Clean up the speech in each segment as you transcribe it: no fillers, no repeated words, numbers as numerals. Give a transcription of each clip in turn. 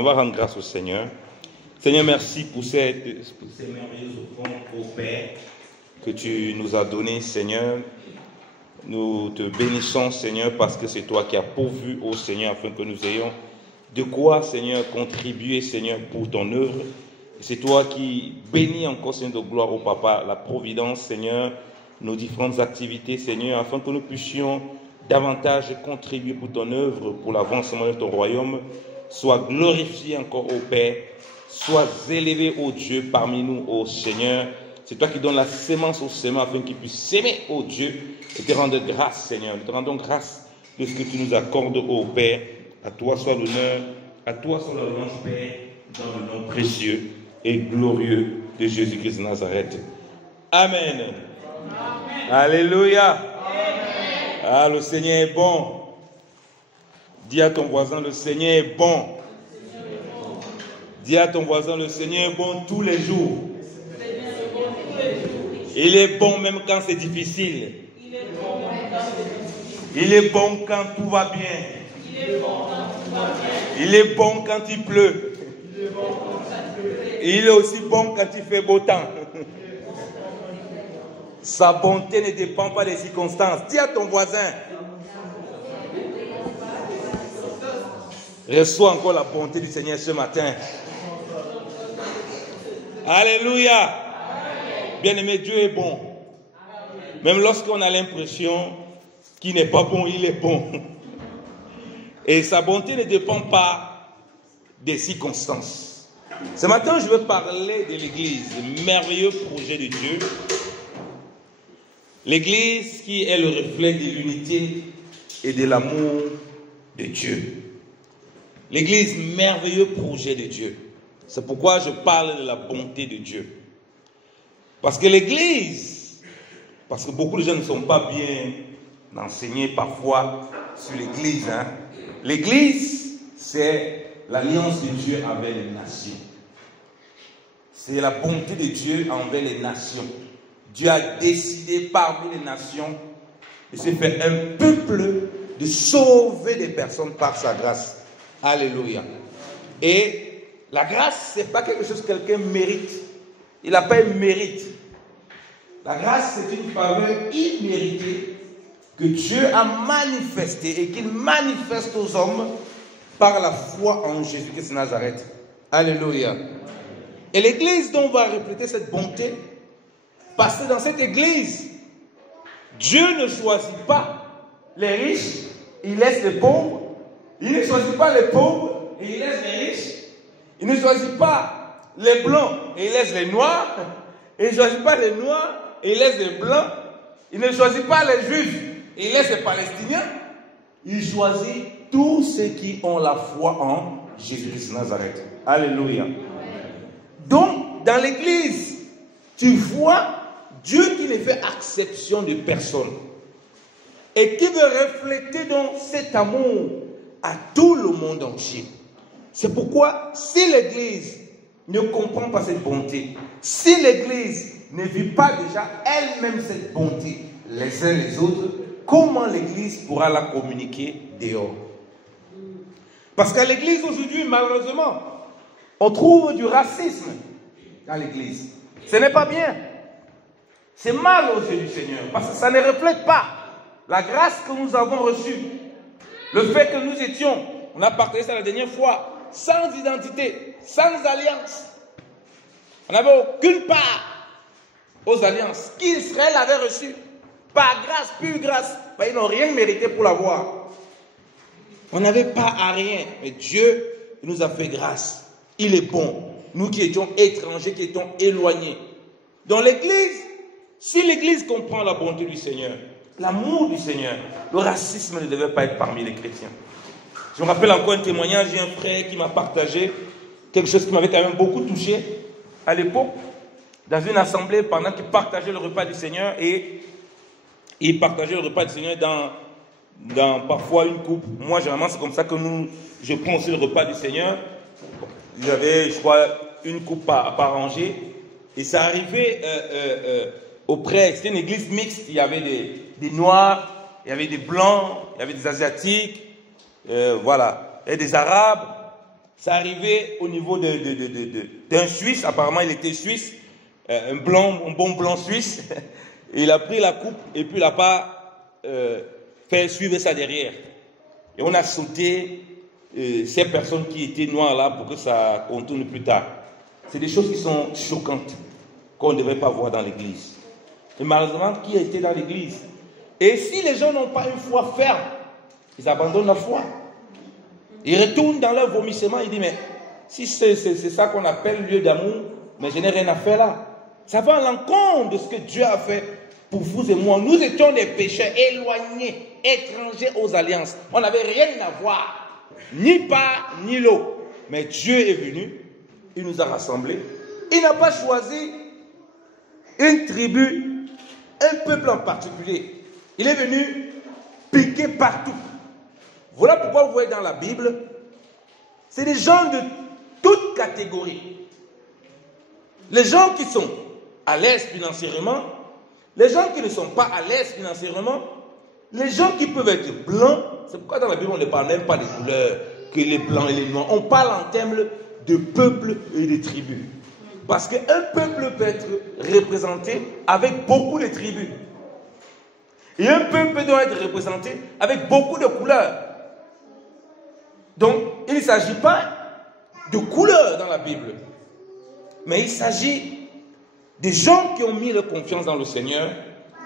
On va rendre grâce au Seigneur. Seigneur, merci pour ces merveilleuses offrandes au Père que tu nous as données, Seigneur. Nous te bénissons, Seigneur, parce que c'est toi qui as pourvu au Seigneur afin que nous ayons de quoi, Seigneur, contribuer, Seigneur, pour ton œuvre. C'est toi qui bénis encore, Seigneur, de gloire au Papa, la providence, Seigneur, nos différentes activités, Seigneur, afin que nous puissions davantage contribuer pour ton œuvre, pour l'avancement de ton royaume. Sois glorifié encore au Père, sois élevé au Dieu parmi nous, ô Seigneur. C'est toi qui donnes la sémence au sémant afin qu'il puisse s'aimer, ô Dieu, et te rendre grâce, Seigneur. Nous te rendons grâce de ce que tu nous accordes, ô Père. À toi soit l'honneur, à toi soit la louange, Père, dans le nom précieux et glorieux de Jésus-Christ de Nazareth. Amen. Amen. Alléluia. Amen. Ah, le Seigneur est bon. Dis à ton voisin, le Seigneur est bon. Dis à ton voisin, le Seigneur est bon tous les jours. Il est bon même quand c'est difficile. Il est bon quand tout va bien. Il est bon quand il pleut. Et il est aussi bon quand il fait beau temps. Sa bonté ne dépend pas des circonstances. Dis à ton voisin. Reçois encore la bonté du Seigneur ce matin. Alléluia. Bien-aimé, Dieu est bon. Même lorsqu'on a l'impression qu'il n'est pas bon, il est bon. Et sa bonté ne dépend pas des circonstances. Ce matin, je veux parler de l'Église, le merveilleux projet de Dieu. L'Église qui est le reflet de l'unité et de l'amour de Dieu. L'Église, merveilleux projet de Dieu. C'est pourquoi je parle de la bonté de Dieu. Parce que l'Église, parce que beaucoup de gens ne sont pas bien enseignés parfois sur l'Église. L'Église, c'est l'alliance de Dieu avec les nations. C'est la bonté de Dieu envers les nations. Dieu a décidé parmi les nations de se faire un peuple, de sauver des personnes par sa grâce. Alléluia. Et la grâce, ce n'est pas quelque chose que quelqu'un mérite. Il n'a pas un mérite. La grâce, c'est une faveur imméritée que Dieu a manifestée et qu'il manifeste aux hommes par la foi en Jésus-Christ de Nazareth. Alléluia. Et l'Église dont on va refléter cette bonté, parce que dans cette Église, Dieu ne choisit pas les riches, il laisse les pauvres. Il ne choisit pas les pauvres et il laisse les riches. Il ne choisit pas les blancs et il laisse les noirs. Et il ne choisit pas les noirs et il laisse les blancs. Il ne choisit pas les juifs et il laisse les palestiniens. Il choisit tous ceux qui ont la foi en Jésus-Christ de Nazareth. Alléluia. Donc, dans l'Église, tu vois Dieu qui ne fait exception de personne et qui veut refléter donc cet amour à tout le monde entier. C'est pourquoi, si l'Église ne comprend pas cette bonté, si l'Église ne vit pas déjà elle-même cette bonté, les uns les autres, comment l'Église pourra la communiquer dehors? Parce qu'à l'Église aujourd'hui, malheureusement, on trouve du racisme dans l'Église. Ce n'est pas bien. C'est mal aux yeux du Seigneur, parce que ça ne reflète pas la grâce que nous avons reçue. Le fait que nous étions, on a partagé ça la dernière fois, sans identité, sans alliance. On n'avait aucune part aux alliances qu'Israël avait reçues. Par grâce, pure grâce. Ils n'ont rien mérité pour l'avoir. On n'avait pas à rien. Mais Dieu nous a fait grâce. Il est bon. Nous qui étions étrangers, qui étions éloignés. Dans l'Église, si l'Église comprend la bonté du Seigneur, l'amour du Seigneur, le racisme ne devait pas être parmi les chrétiens. Je me rappelle encore un témoignage, j'ai un frère qui m'a partagé quelque chose qui m'avait quand même beaucoup touché à l'époque, dans une assemblée, pendant qu'il partageait le repas du Seigneur, et il partageait le repas du Seigneur dans parfois une coupe. Moi, généralement, c'est comme ça que je prends aussi le repas du Seigneur. J'avais, je crois, une coupe par rangée, et ça arrivait auprès, c'était une église mixte, il y avait des noirs, il y avait des blancs, il y avait des asiatiques, voilà, et des arabes. Ça arrivait au niveau d'un Suisse, apparemment il était suisse, un bon blanc suisse. Il a pris la coupe et puis il n'a pas fait suivre ça derrière. Et on a sauté ces personnes qui étaient noires là pour que ça contourne plus tard. C'est des choses qui sont choquantes, qu'on ne devrait pas voir dans l'église. Et malheureusement, qui a été dans l'église? Et si les gens n'ont pas une foi ferme, ils abandonnent la foi. Ils retournent dans leur vomissement, ils disent, mais si c'est ça qu'on appelle lieu d'amour, mais je n'ai rien à faire là. Ça va à l'encontre de ce que Dieu a fait pour vous et moi. Nous étions des pécheurs éloignés, étrangers aux alliances. On n'avait rien à voir, ni part, ni l'eau. Mais Dieu est venu, il nous a rassemblés. Il n'a pas choisi une tribu, un peuple en particulier. Il est venu piquer partout. Voilà pourquoi vous voyez dans la Bible, c'est des gens de toutes catégories. Les gens qui sont à l'aise financièrement, les gens qui ne sont pas à l'aise financièrement, les gens qui peuvent être blancs. C'est pourquoi dans la Bible on ne parle même pas des couleurs, que les blancs et les noirs. On parle en termes de peuples et de tribus. Parce qu'un peuple peut être représenté avec beaucoup de tribus. Et un peuple doit être représenté avec beaucoup de couleurs. Donc, il ne s'agit pas de couleurs dans la Bible, mais il s'agit des gens qui ont mis leur confiance dans le Seigneur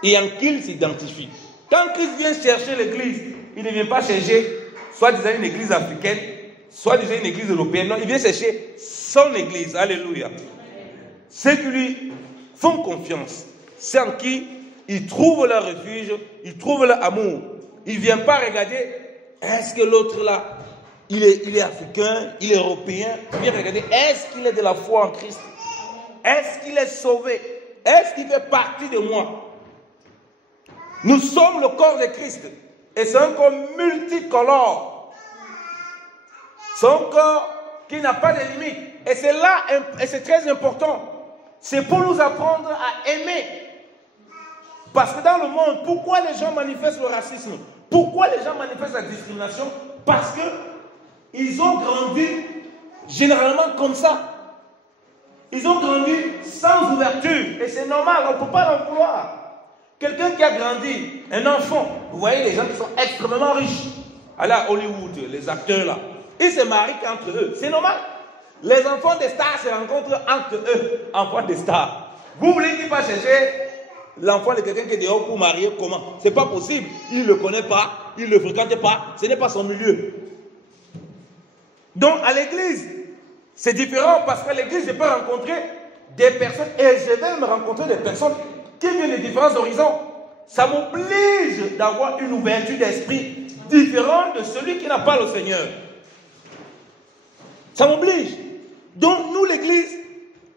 et en qui ils s'identifient. Quand Christ vient chercher l'église, il ne vient pas chercher soit disant une église africaine, soit disant une église européenne. Non, il vient chercher son église. Alléluia. Ceux qui lui font confiance, c'est en qui ils trouvent leur refuge, ils trouvent leur amour. Il ne vient pas regarder, est-ce que l'autre là, il est africain, il est européen. Il vient regarder, est-ce qu'il est de la foi en Christ? Est-ce qu'il est sauvé? Est-ce qu'il fait partie de moi? Nous sommes le corps de Christ. Et c'est un corps multicolore. C'est un corps qui n'a pas de limite. Et c'est là, et c'est très important. C'est pour nous apprendre à aimer. Parce que dans le monde, pourquoi les gens manifestent le racisme? Pourquoi les gens manifestent la discrimination? Parce que ils ont grandi généralement comme ça. Ils ont grandi sans ouverture. Et c'est normal, on ne peut pas l'en vouloir. Quelqu'un qui a grandi, un enfant, vous voyez les gens qui sont extrêmement riches. Allez à Hollywood, les acteurs là, ils se marient qu'entre eux. C'est normal. Les enfants des stars se rencontrent entre eux, enfants des stars. Vous voulez qu'il va chercher l'enfant de quelqu'un qui est dehors pour marier comment? C'est pas possible. Il ne le connaît pas, il ne le fréquente pas, ce n'est pas son milieu. Donc à l'église, c'est différent parce qu'à l'église, je peux rencontrer des personnes et je vais me rencontrer des personnes qui viennent de différents horizons. Ça m'oblige d'avoir une ouverture d'esprit différente de celui qui n'a pas le Seigneur. Ça m'oblige. Donc nous, l'église,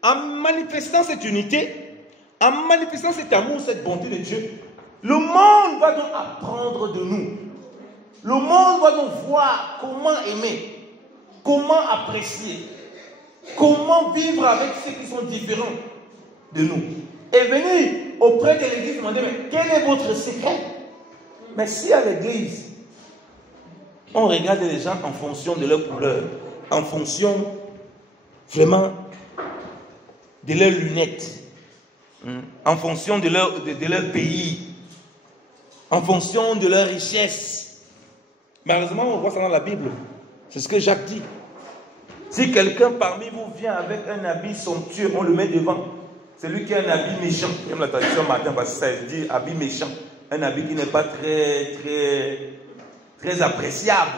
en manifestant cette unité, en manifestant cet amour, cette bonté de Dieu, le monde va donc apprendre de nous. Le monde va donc voir comment aimer, comment apprécier, comment vivre avec ceux qui sont différents de nous. Et venir auprès de l'église demander, mais quel est votre secret? Mais si à l'église, on regarde les gens en fonction de leur couleur, en fonction vraiment de leurs lunettes, en fonction de leur pays, en fonction de leur richesse. Malheureusement, on voit ça dans la Bible. C'est ce que Jacques dit. Si quelqu'un parmi vous vient avec un habit somptueux, on le met devant. Celui qui a un habit méchant, comme la tradition matin, parce que ça dit habit méchant, un habit qui n'est pas très appréciable.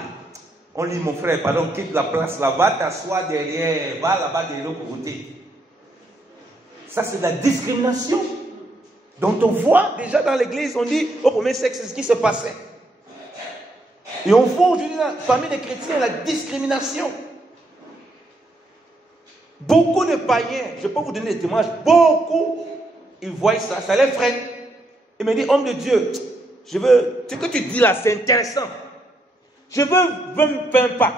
On dit, mon frère, pardon, quitte la place là, va t'asseoir derrière, va là-bas de l'autre côté. Ça, c'est de la discrimination. Donc, on voit déjà dans l'église, on dit, au premier siècle, c'est ce qui se passait. Et on voit aujourd'hui, parmi les chrétiens, la discrimination. Beaucoup de païens, je peux vous donner des témoignages, beaucoup, ils voient ça, ça les freine. Ils me disent, homme de Dieu, ce que tu dis là, c'est intéressant. Je veux me faire pas.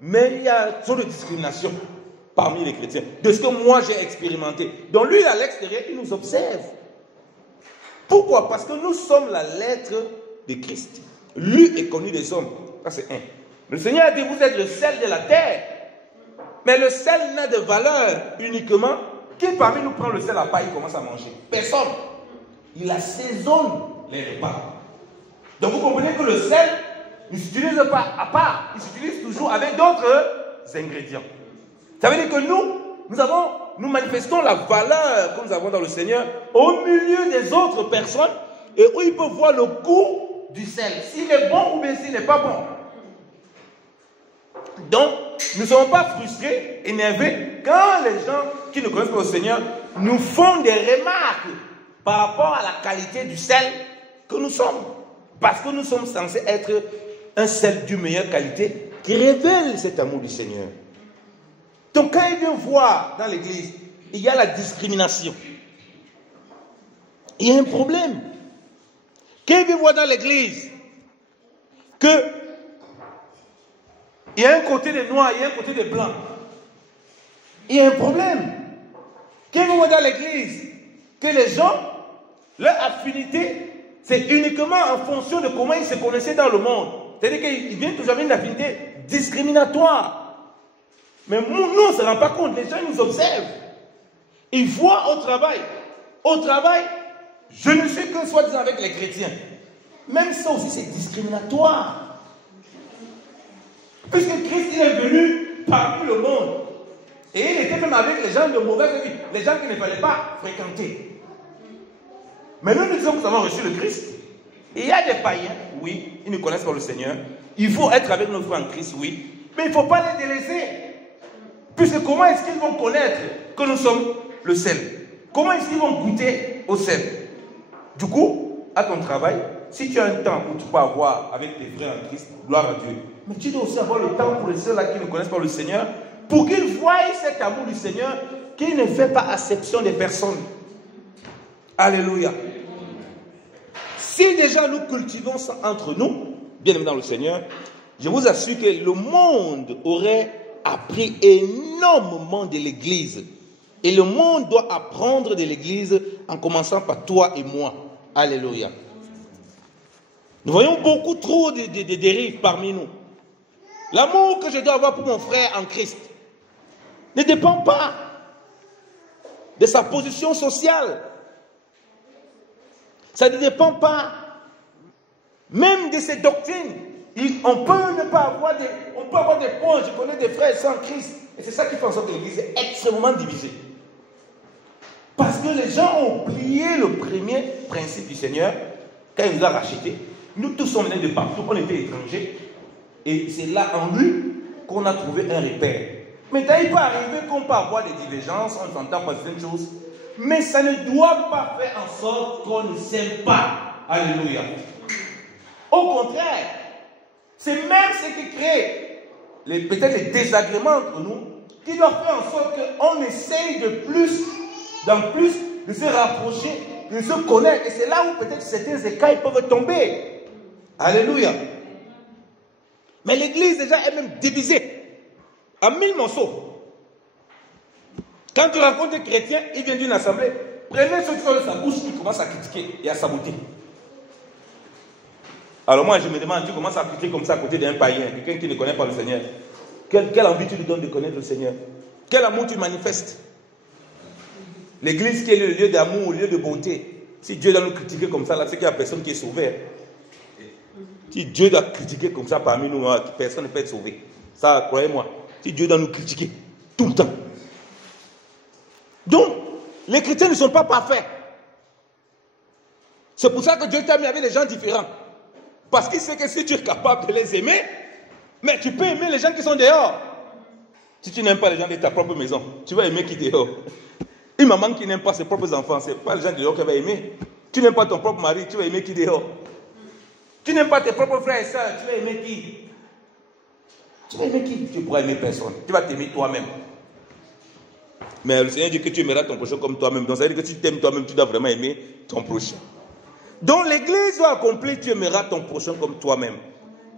Mais il y a trop de discrimination parmi les chrétiens, de ce que moi j'ai expérimenté. Donc lui, à l'extérieur, il nous observe. Pourquoi? Parce que nous sommes la lettre de Christ. Lui est connu des hommes. Ça, c'est un. Le Seigneur a dit, vous êtes le sel de la terre. Mais le sel n'a de valeur uniquement. Qui parmi nous prend le sel à part, il commence à manger? Personne. Il assaisonne les repas. Donc vous comprenez que le sel ne s'utilise pas à part, il s'utilise toujours avec d'autres ingrédients. Ça veut dire que nous manifestons la valeur que nous avons dans le Seigneur au milieu des autres personnes et où ils peuvent voir le goût du sel, s'il est bon ou bien s'il n'est pas bon. Donc, nous ne sommes pas frustrés, énervés quand les gens qui ne connaissent pas le Seigneur nous font des remarques par rapport à la qualité du sel que nous sommes. Parce que nous sommes censés être un sel d'une meilleure qualité qui révèle cet amour du Seigneur. Donc quand il vient voir dans l'église, il y a la discrimination. Il y a un problème. Quand il vient voir dans l'église que il y a un côté des noirs, il y a un côté des blancs, il y a un problème. Quand il vient voir dans l'église que les gens, leur affinité, c'est uniquement en fonction de comment ils se connaissaient dans le monde. C'est-à-dire qu'ils viennent toujours avec une affinité discriminatoire. Mais nous, on ne se rend pas compte. Les gens nous observent. Ils voient au travail. Au travail, je ne suis que soi-disant avec les chrétiens. Même ça aussi, c'est discriminatoire. Puisque Christ il est venu parmi le monde. Et il était même avec les gens de mauvaise vie. Les gens qu'il ne fallait pas fréquenter. Mais nous disons que nous avons reçu le Christ. Et il y a des païens, oui, ils ne connaissent pas le Seigneur. Il faut être avec nos frères en Christ, oui. Mais il ne faut pas les délaisser. Puisque comment est-ce qu'ils vont connaître que nous sommes le sel? Comment est-ce qu'ils vont goûter au sel? Du coup, à ton travail, si tu as un temps où tu peux avoir avec tes frères en Christ, gloire à Dieu. Mais tu dois aussi avoir le temps pour les ceux-là qui ne connaissent pas le Seigneur, pour qu'ils voient cet amour du Seigneur, qui ne fait pas acception des personnes. Alléluia. Si déjà nous cultivons ça entre nous, bien aimés dans le Seigneur, je vous assure que le monde aurait appris énormément de l'Église. Et le monde doit apprendre de l'Église en commençant par toi et moi. Alléluia. Nous voyons beaucoup trop de dérives parmi nous. L'amour que je dois avoir pour mon frère en Christ ne dépend pas de sa position sociale. Ça ne dépend pas même de ses doctrines. On peut ne pas avoir des points. Je connais des frères sans Christ. Et c'est ça qui fait en sorte que l'Église est extrêmement divisée. Parce que les gens ont oublié le premier principe du Seigneur quand il nous a rachetés. Nous tous sommes venus de partout. On était étrangers. Et c'est là en lui qu'on a trouvé un repère. Maintenant, il peut arriver qu'on peut avoir des divergences, on s'entend pas certaines choses. Mais ça ne doit pas faire en sorte qu'on ne s'aime pas. Alléluia. Au contraire, c'est même ce qui crée peut-être les désagréments entre nous, qui doit faire en sorte qu'on essaye de plus de se rapprocher, de se connaître. Et c'est là où peut-être certains écailles peuvent tomber. Alléluia. Mais l'église déjà est même divisée en 1000 morceaux. Quand tu rencontres des chrétiens, ils viennent d'une assemblée, prenez ceux qui sont de sa bouche, ils commencent à critiquer et à saboter. Alors moi je me demande, tu commences à critiquer comme ça à côté d'un païen, quelqu'un qui ne connaît pas le Seigneur. Quelle envie tu lui donnes de connaître le Seigneur? Quel amour tu manifestes? L'église qui est le lieu d'amour, le lieu de bonté. Si Dieu doit nous critiquer comme ça, là, c'est qu'il n'y a personne qui est sauvé. Si Dieu doit critiquer comme ça parmi nous, personne ne peut être sauvé. Ça, croyez-moi. Si Dieu doit nous critiquer tout le temps. Donc, les chrétiens ne sont pas parfaits. C'est pour ça que Dieu t'a mis avec des gens différents. Parce qu'il sait que si tu es capable de les aimer, mais tu peux aimer les gens qui sont dehors. Si tu n'aimes pas les gens de ta propre maison, tu vas aimer qui est dehors. Une maman qui n'aime pas ses propres enfants, ce n'est pas les gens dehors qu'elle va aimer. Tu n'aimes pas ton propre mari, tu vas aimer qui dehors. Tu n'aimes pas tes propres frères et sœurs, tu vas aimer qui? Tu vas aimer qui? Tu ne pourras aimer personne. Tu vas t'aimer toi-même. Mais le Seigneur dit que tu aimeras ton prochain comme toi-même. Donc ça veut dire que si tu t'aimes toi-même, tu dois vraiment aimer ton prochain. Donc l'église doit accomplir, tu aimeras ton prochain comme toi-même.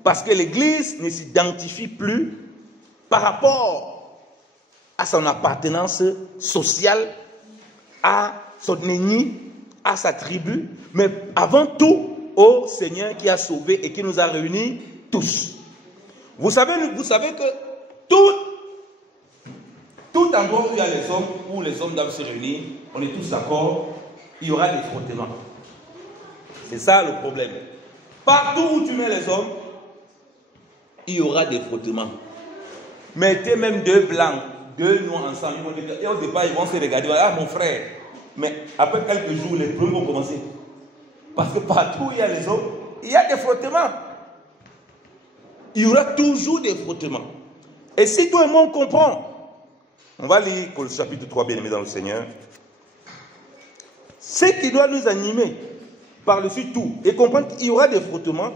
Parce que l'église ne s'identifie plus par rapport à son appartenance sociale, à son ennemi, à sa tribu, mais avant tout au Seigneur qui a sauvé et qui nous a réunis tous. Vous savez que toute Tout endroit où il y a les hommes, où les hommes doivent se réunir, on est tous d'accord, il y aura des frottements. C'est ça le problème. Partout où tu mets les hommes, il y aura des frottements. Mettez même deux blancs, deux noirs ensemble. Et au départ, ils vont se regarder. Ah, mon frère. Mais après quelques jours, les problèmes vont commencer. Parce que partout où il y a les hommes, il y a des frottements. Il y aura toujours des frottements. Et si tout le monde comprend, on va lire pour le chapitre 3, bien-aimé dans le Seigneur. Ce qui doit nous animer par-dessus tout, et comprendre qu'il y aura des frottements,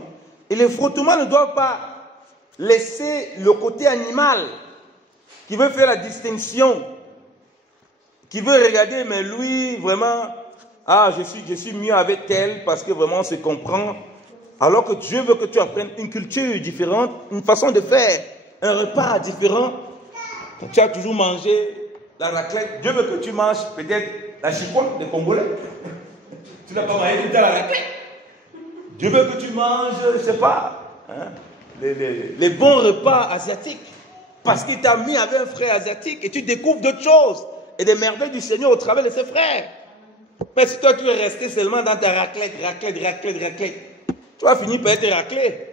et les frottements ne doivent pas laisser le côté animal qui veut faire la distinction, qui veut regarder, mais lui, vraiment, ah, je suis mieux avec elle parce que vraiment on se comprend. Alors que Dieu veut que tu apprennes une culture différente, une façon de faire, un repas différent. Tu as toujours mangé la raclette. Dieu veut que tu manges peut-être la chicoine des Congolais. Tu n'as pas mangé tout à la raclette. Dieu veut que tu manges, je ne sais pas, hein, les bons repas asiatiques. Parce qu'il t'a mis avec un frère asiatique et tu découvres d'autres choses et des merveilles du Seigneur au travers de ses frères. Mais si toi tu es resté seulement dans ta raclette, tu vas finir par être raclé.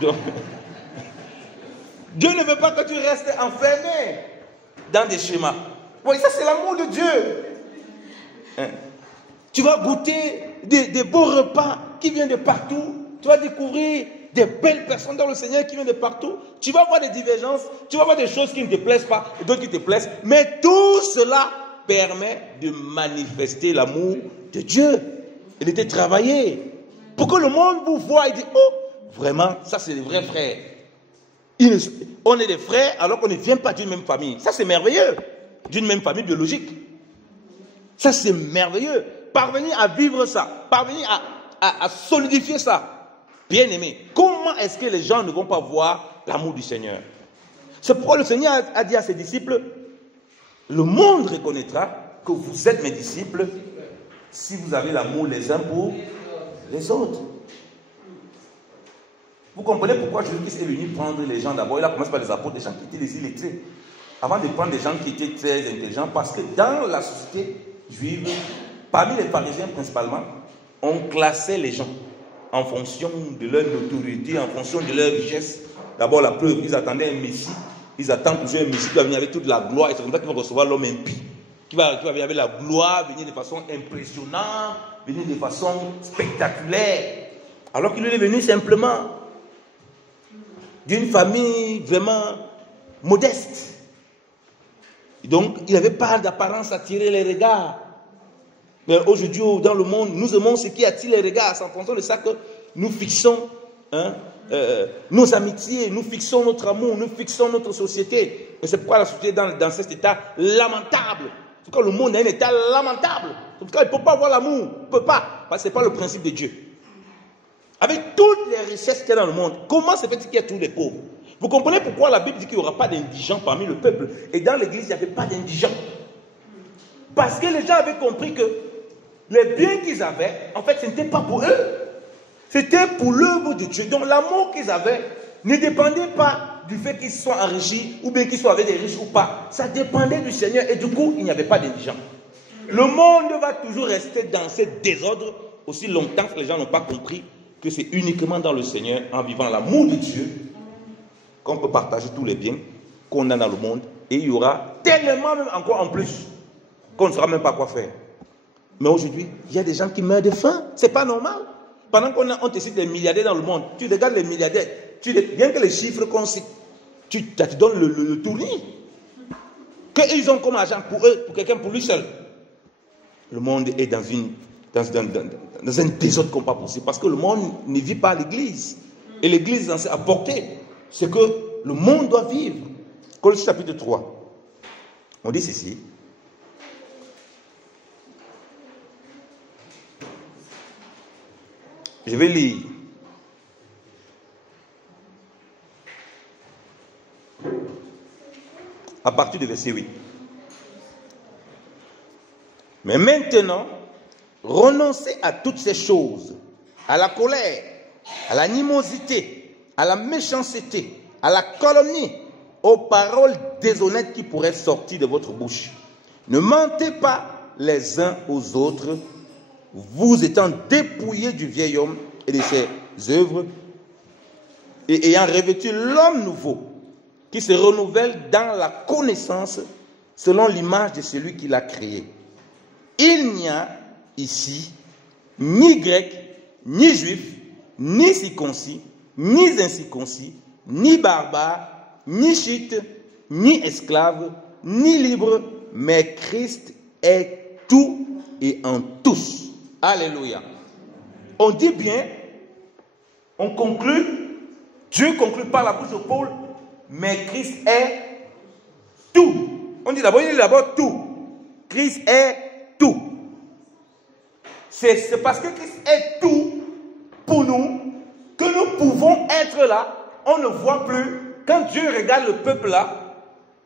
Donc, Dieu ne veut pas que tu restes enfermé dans des schémas. Oui, ça c'est l'amour de Dieu. Hein? Tu vas goûter des beaux repas qui viennent de partout. Tu vas découvrir des belles personnes dans le Seigneur qui viennent de partout. Tu vas voir des divergences, tu vas voir des choses qui ne te plaisent pas et d'autres qui te plaisent. Mais tout cela permet de manifester l'amour de Dieu et de te travailler. Pour que le monde vous voie et dise, oh, vraiment, ça c'est des vrais frères. On est des frères alors qu'on ne vient pas d'une même famille. Ça c'est merveilleux. D'une même famille biologique. Ça c'est merveilleux. Parvenir à vivre ça, parvenir à solidifier ça. Bien aimé, comment est-ce que les gens ne vont pas voir l'amour du Seigneur? C'est pourquoi le Seigneur a dit à ses disciples, le monde reconnaîtra que vous êtes mes disciples si vous avez l'amour les uns pour les autres. Vous comprenez pourquoi Jésus-Christ est venu prendre les gens d'abord? Il a commencé par les apôtres, des gens qui étaient des illettrés, avant de prendre des gens qui étaient très intelligents, parce que dans la société juive, parmi les pharisiens principalement, on classait les gens en fonction de leur notoriété, en fonction de leur richesse. D'abord, la preuve, ils attendaient un Messie. Ils attendent toujours un Messie qui va venir avec toute la gloire. Et c'est comme ça qu'ils vont recevoir l'homme impie. Qui va venir avec la gloire, venir de façon impressionnante, venir de façon spectaculaire. Alors qu'il est venu simplement d'une famille vraiment modeste. Et donc, il n'avait pas d'apparence à attirer les regards. Mais aujourd'hui, dans le monde, nous aimons ce qui attire les regards. C'est en fonction de ça que nous fixons nos amitiés, nous fixons notre amour, nous fixons notre société. Et c'est pourquoi la société est dans cet état lamentable. C'est pourquoi le monde est un état lamentable. C'est pourquoi il ne peut pas avoir l'amour. Il ne peut pas. Parce que ce n'est pas le principe de Dieu. Avec toutes les richesses qu'il y a dans le monde, comment se fait-il qu'il y a tous les pauvres? Vous comprenez pourquoi la Bible dit qu'il n'y aura pas d'indigents parmi le peuple? Et dans l'église, il n'y avait pas d'indigents. Parce que les gens avaient compris que les biens qu'ils avaient, en fait, ce n'était pas pour eux. C'était pour l'œuvre de Dieu. Donc l'amour qu'ils avaient ne dépendait pas du fait qu'ils soient enrichis ou bien qu'ils soient avec des riches ou pas. Ça dépendait du Seigneur et du coup, il n'y avait pas d'indigents. Le monde va toujours rester dans ce désordre aussi longtemps que les gens n'ont pas compris que c'est uniquement dans le Seigneur, en vivant l'amour de Dieu, qu'on peut partager tous les biens qu'on a dans le monde. Et il y aura tellement même encore en plus qu'on ne saura même pas quoi faire. Mais aujourd'hui, il y a des gens qui meurent de faim. C'est pas normal. Pendant qu'on te cite des milliardaires dans le monde, tu regardes les milliardaires, bien que les chiffres qu'on cite, tu te donnes le tournis. Qu'ils ont comme argent pour eux, pour quelqu'un, pour lui seul. Le monde est dans un désordre comme pas possible. Parce que le monde ne vit pas à l'église. Et l'église est censée apporter ce que le monde doit vivre. Colossiens chapitre 3. On dit ceci. Je vais lire. À partir du verset 8. Mais maintenant, renoncez à toutes ces choses, à la colère, à l'animosité, à la méchanceté, à la calomnie, aux paroles déshonnêtes qui pourraient sortir de votre bouche. Ne mentez pas les uns aux autres, vous étant dépouillés du vieil homme et de ses œuvres, et ayant revêtu l'homme nouveau, qui se renouvelle dans la connaissance selon l'image de celui qui l'a créé. Il n'y a ici ni grec, ni juif, ni circoncis, ni incirconcis, ni barbare, ni scythe, ni esclave, ni libre, mais Christ est tout et en tous. Alléluia. On dit bien, on conclut, Dieu conclut par la bouche de Paul, mais Christ est tout. On dit d'abord tout. Christ est tout. C'est parce que Christ est tout pour nous que nous pouvons être là. On ne voit plus. Quand Dieu regarde le peuple là,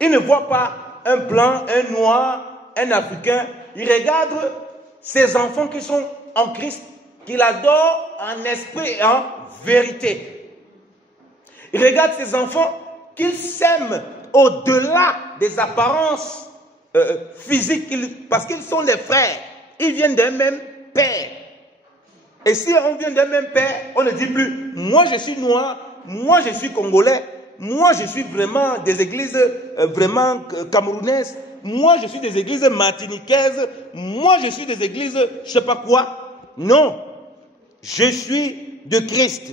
il ne voit pas un blanc, un noir, un africain. Il regarde ses enfants qui sont en Christ, qu'il adore en esprit et en vérité. Il regarde ses enfants qu'il s'aime au-delà des apparences physiques, parce qu'ils sont les frères. Ils viennent d'un même père. Et si on vient d'un même père, on ne dit plus, moi je suis noir, moi je suis congolais, moi je suis vraiment des églises vraiment camerounaises, moi je suis des églises martiniquaises, moi je suis des églises je ne sais pas quoi. Non, je suis de Christ.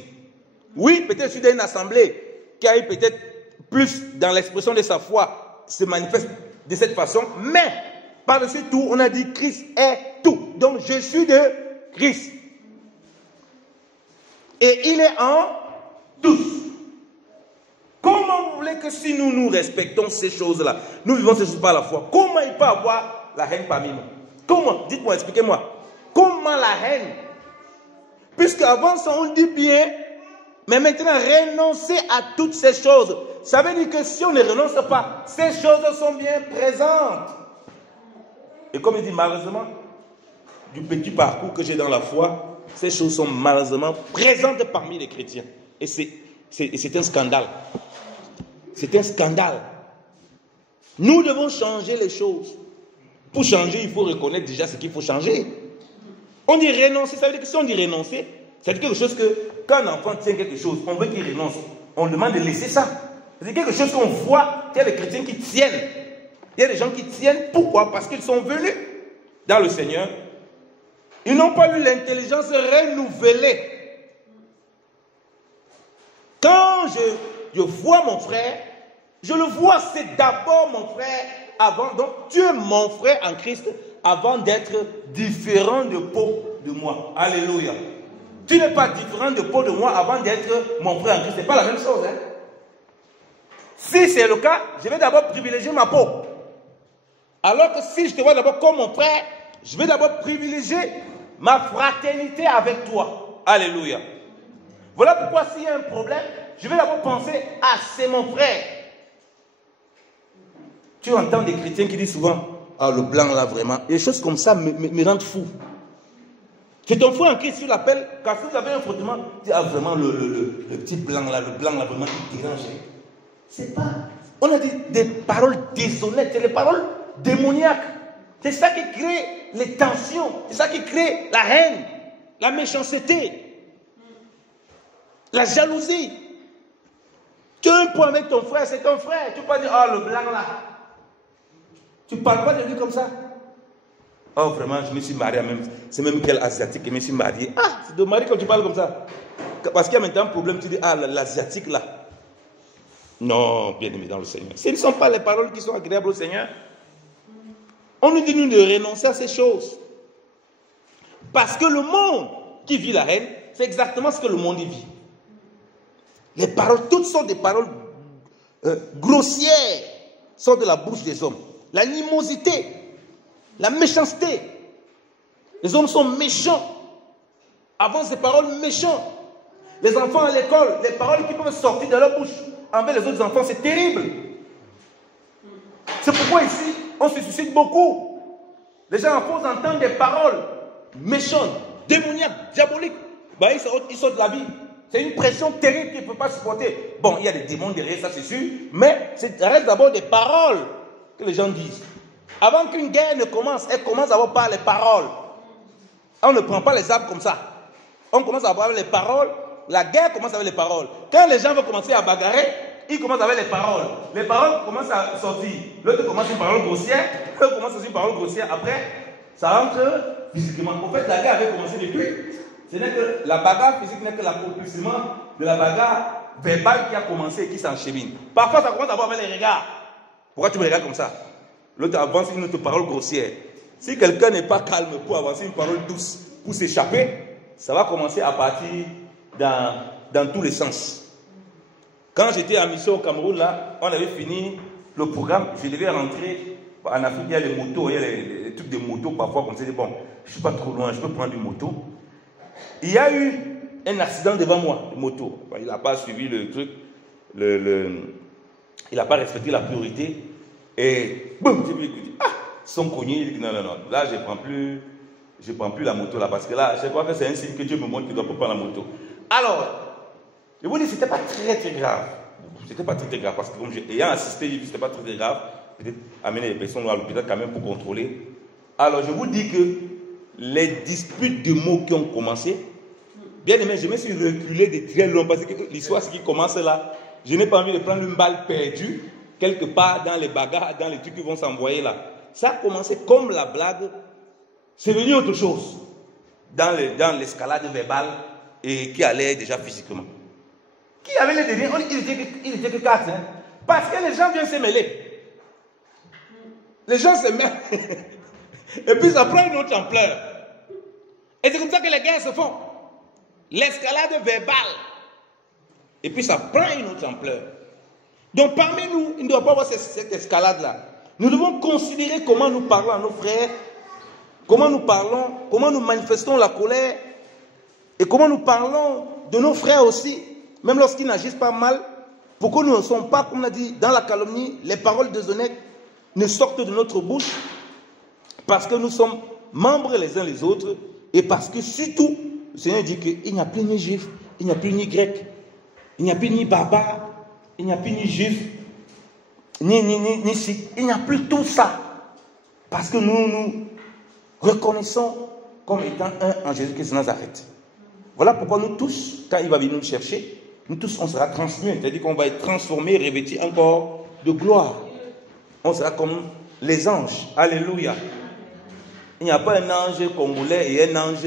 Oui, peut-être je suis d'une assemblée qui a eu peut-être plus dans l'expression de sa foi, se manifeste de cette façon, mais par-dessus tout, on a dit Christ est tout. Donc je suis de Christ. Et il est en tous. Comment vous voulez que si nous nous respectons ces choses-là, nous vivons ces choses par la foi, comment il peut y avoir la haine parmi nous? Comment? Dites-moi, expliquez-moi. Comment la haine? Puisque avant ça, on dit bien, mais maintenant, renoncer à toutes ces choses. Ça veut dire que si on ne renonce pas, ces choses sont bien présentes. Et comme il dit, malheureusement, du petit parcours que j'ai dans la foi, ces choses sont malheureusement présentes parmi les chrétiens. Et c'est un scandale. C'est un scandale. Nous devons changer les choses. Pour changer, il faut reconnaître déjà ce qu'il faut changer. On dit renoncer, ça veut dire que si on dit renoncer, ça veut dire quelque chose que, quand un enfant tient quelque chose, on veut qu'il renonce. On demande de laisser ça. C'est quelque chose qu'on voit, il y a des chrétiens qui tiennent. Il y a des gens qui tiennent. Pourquoi? Parce qu'ils sont venus dans le Seigneur. Ils n'ont pas eu l'intelligence renouvelée. Quand je vois mon frère, je le vois, c'est d'abord mon frère avant. Donc, tu es mon frère en Christ avant d'être différent de peau de moi. Alléluia. Tu n'es pas différent de peau de moi avant d'être mon frère en Christ. Ce n'est pas la même chose. Hein? Si c'est le cas, je vais d'abord privilégier ma peau. Alors que si je te vois d'abord comme mon frère, je vais d'abord privilégier ma fraternité avec toi. Alléluia. Voilà pourquoi s'il y a un problème, je vais d'abord penser, ah, c'est mon frère. Tu entends des chrétiens qui disent souvent, ah, le blanc là vraiment. Et des choses comme ça me rendent fou. C'est ton frère en Christ, tu l'appelles, quand vous avez un frottement, tu dis, ah, vraiment, le petit blanc là, vraiment, il dérange. C'est pas. On a dit des paroles déshonnêtes, c'est des paroles démoniaques. C'est ça qui crée les tensions, c'est ça qui crée la haine, la méchanceté, la jalousie. Tu as un point avec ton frère, c'est ton frère. Tu ne peux pas dire, ah, le blanc là. Tu ne parles pas de lui comme ça. Oh, vraiment, je me suis marié même. C'est même quel asiatique que je me suis marié. Ah, c'est de marier quand tu parles comme ça. Parce qu'il y a maintenant un problème, tu dis, ah, l'asiatique là. Non, bien aimé dans le Seigneur. Ce ne sont pas les paroles qui sont agréables au Seigneur. On nous dit, nous, de renoncer à ces choses. Parce que le monde qui vit la haine, c'est exactement ce que le monde y vit. Les paroles, toutes sortes de paroles grossières sortent de la bouche des hommes. L'animosité, la méchanceté. Les hommes sont méchants. Avant ces paroles méchantes. Les enfants à l'école, les paroles qui peuvent sortir de leur bouche envers les autres enfants, c'est terrible. C'est pourquoi ici, on se suscite beaucoup. Les gens en font entendre des paroles méchantes, démoniaques, diaboliques. Ben, ils sortent de la vie. C'est une pression terrible qu'il ne peut pas supporter. Bon, il y a des démons derrière, ça c'est sûr, mais ça reste d'abord des paroles que les gens disent. Avant qu'une guerre ne commence, elle commence d'abord par les paroles. On ne prend pas les armes comme ça. On commence à avoir les paroles. La guerre commence avec les paroles. Quand les gens veulent commencer à bagarrer, ils commencent avec les paroles. Les paroles commencent à sortir. L'autre commence une parole grossière, l'autre commence aussi une parole grossière. Après, ça rentre physiquement. En fait, la guerre avait commencé depuis. Ce n'est que la bagarre physique n'est que l'accomplissement de la bagarre verbale qui a commencé et qui s'enchemine. Parfois, ça commence d'abord avec les regards. Pourquoi tu me regardes comme ça? L'autre avance une autre parole grossière. Si quelqu'un n'est pas calme pour avancer une parole douce, pour s'échapper, ça va commencer à partir dans tous les sens. Quand j'étais en mission au Cameroun, là, on avait fini le programme. Je devais rentrer en Afrique. Il y a les motos, il y a les trucs de motos parfois. On s'est dit, bon, je ne suis pas trop loin, je peux prendre une moto. Il y a eu un accident devant moi, de moto. Il n'a pas suivi le truc, il n'a pas respecté la priorité. Et boum, j'ai vu, ils sont cognés. Il dit non, là je ne prends plus la moto là, parce que là, je crois que c'est un signe que Dieu me montre qu'il ne doit pas prendre la moto. Alors, je vous dis, ce n'était pas très grave. C'était pas très grave, parce que comme ayant assisté, j'ai vu que ce n'était pas très grave. Peut-être amener les personnes à l'hôpital quand même pour contrôler. Alors, je vous dis que les disputes de mots qui ont commencé, bien aimé, je me suis reculé de très loin, parce que l'histoire, ce qui commence là, je n'ai pas envie de prendre une balle perdue, quelque part dans les bagarres, dans les trucs qui vont s'envoyer là. Ça a commencé comme la blague, c'est devenu autre chose, dans l'escalade verbale, et qui allait déjà physiquement. Qui avait les derniers? Il n'était que 4, hein? Parce que les gens viennent se mêler. Les gens se mêlent. Et puis ça prend une autre ampleur. Et c'est comme ça que les guerres se font. L'escalade verbale. Et puis ça prend une autre ampleur. Donc parmi nous, il ne doit pas avoir cette escalade-là. Nous devons considérer comment nous parlons à nos frères, comment nous parlons, comment nous manifestons la colère, et comment nous parlons de nos frères aussi, même lorsqu'ils n'agissent pas mal. Pourquoi nous ne sommes pas, comme on a dit, dans la calomnie, les paroles déshonnêtes ne sortent de notre bouche, parce que nous sommes membres les uns les autres, et parce que surtout, le Seigneur dit qu'il n'y a plus ni juif, il n'y a plus ni grec, il n'y a plus ni barbare, il n'y a plus ni juif, ni sikh, il n'y a plus tout ça. Parce que nous nous reconnaissons comme étant un en Jésus-Christ de Nazareth. Voilà pourquoi nous tous, quand il va venir nous chercher, nous tous on sera transmis, c'est-à-dire qu'on va être transformés, revêtis encore de gloire. On sera comme les anges. Alléluia. Il n'y a pas un ange congolais et un ange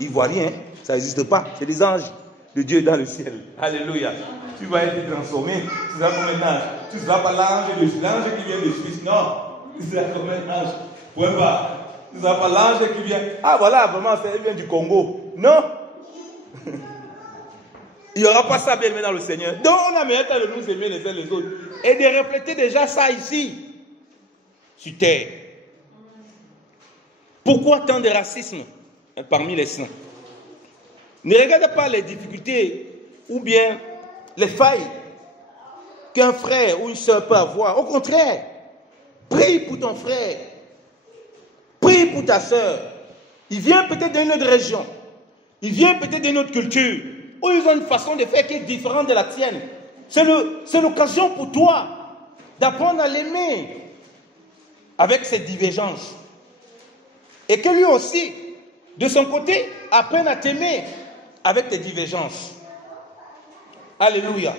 ivoirien. Ça n'existe pas. C'est des anges de Dieu dans le ciel. Alléluia. Tu vas être transformé. Tu seras comme un ange. Tu ne seras pas l'ange qui vient de Suisse. Non. Tu seras comme un ange. Point pas. Tu ne seras pas l'ange qui vient. Ah voilà, vraiment, il vient du Congo. Non. Il n'y aura pas ça bien aimé dans le Seigneur. Donc on a mérité de nous aimer les uns les autres. Et de refléter déjà ça ici. Sur terre. Pourquoi tant de racisme parmi les saints? Ne regardez pas les difficultés ou bien les failles qu'un frère ou une soeur peut avoir. Au contraire, prie pour ton frère. Prie pour ta soeur. Il vient peut-être d'une autre région. Il vient peut-être d'une autre culture. Ou ils ont une façon de faire qui est différente de la tienne. C'est l'occasion pour toi d'apprendre à l'aimer avec ses divergences. Et que lui aussi, de son côté, apprenne à t'aimer avec tes divergences. Alléluia.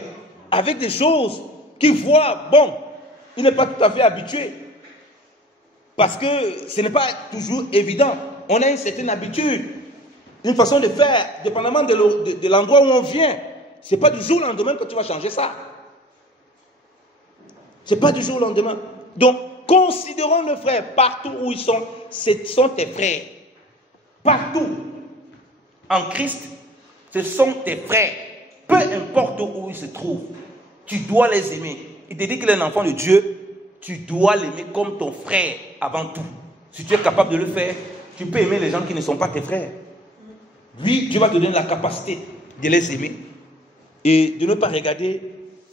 Avec des choses qu'il voit, bon, il n'est pas tout à fait habitué. Parce que ce n'est pas toujours évident. On a une certaine habitude, une façon de faire, dépendamment de l'endroit où on vient. Ce n'est pas du jour au lendemain que tu vas changer ça. Ce n'est pas du jour au lendemain. Donc, considérons nos frères partout où ils sont. Ce sont tes frères. Partout. En Christ, ce sont tes frères. Peu importe où ils se trouvent. Tu dois les aimer. Il te dit qu'il est un enfant de Dieu. Tu dois l'aimer comme ton frère avant tout. Si tu es capable de le faire, tu peux aimer les gens qui ne sont pas tes frères. Oui, Dieu va te donner la capacité de les aimer. Et de ne pas regarder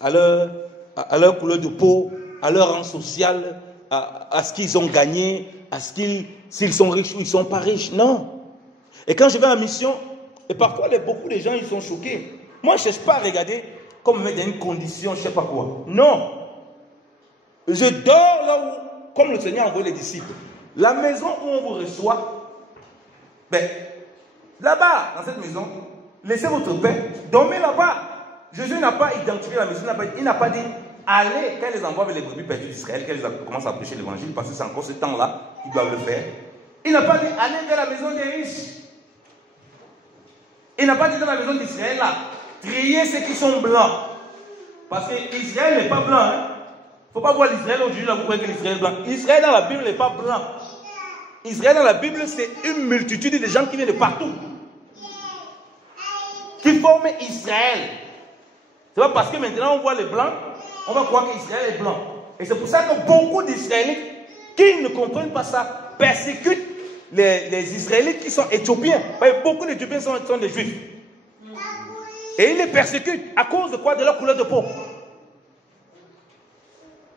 à leur couleur de peau, à leur rang social, à ce qu'ils ont gagné, à s'ils sont riches ou ils ne sont pas riches. Non. Et quand je vais en mission, et parfois beaucoup de gens ils sont choqués. Moi, je ne cherche pas à regarder comme me mettre dans une condition, je ne sais pas quoi. Non. Je dors là où, comme le Seigneur envoie les disciples. La maison où on vous reçoit, ben, là-bas, dans cette maison, laissez votre paix, dormez là-bas. Jésus n'a pas identifié la maison, il n'a pas dit, allez, quand il les envoie avec les brebis perdues d'Israël, quand ils commencent à prêcher l'évangile, parce que c'est encore ce temps-là qu'ils doivent le faire. Il n'a pas dit, allez vers la maison des riches. Il n'a pas dit dans la maison d'Israël, là, triez ceux qui sont blancs. Parce qu'Israël n'est pas blanc. Il ne faut pas voir l'Israël aujourd'hui, là, vous croyez que l'Israël est blanc. Israël dans la Bible n'est pas blanc. Israël dans la Bible, c'est une multitude de gens qui viennent de partout. Qui forment Israël. C'est pas parce que maintenant on voit les blancs, on va croire qu'Israël est blanc. Et c'est pour ça que beaucoup d'Israélites qui ne comprennent pas ça persécutent les Israélites qui sont éthiopiens. Beaucoup d'Éthiopiens sont des Juifs. Et ils les persécutent à cause de quoi? De leur couleur de peau.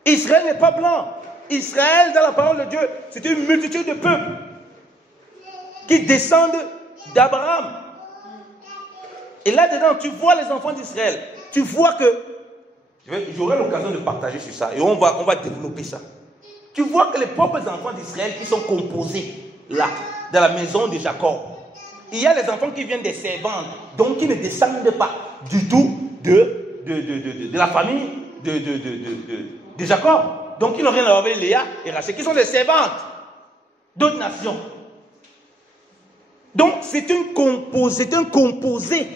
Israël n'est pas blanc. Israël, dans la parole de Dieu, c'est une multitude de peuples qui descendent d'Abraham. Et là-dedans, tu vois les enfants d'Israël. Tu vois que, j'aurai l'occasion de partager sur ça, et on va développer ça. Tu vois que les propres enfants d'Israël qui sont composés, là, dans la maison de Jacob, il y a les enfants qui viennent des servantes, donc qui ne descendent pas du tout de la famille de Jacob. Donc ils n'ont rien à voir avec Léa et Rachel, qui sont des servantes d'autres nations. Donc c'est un composé.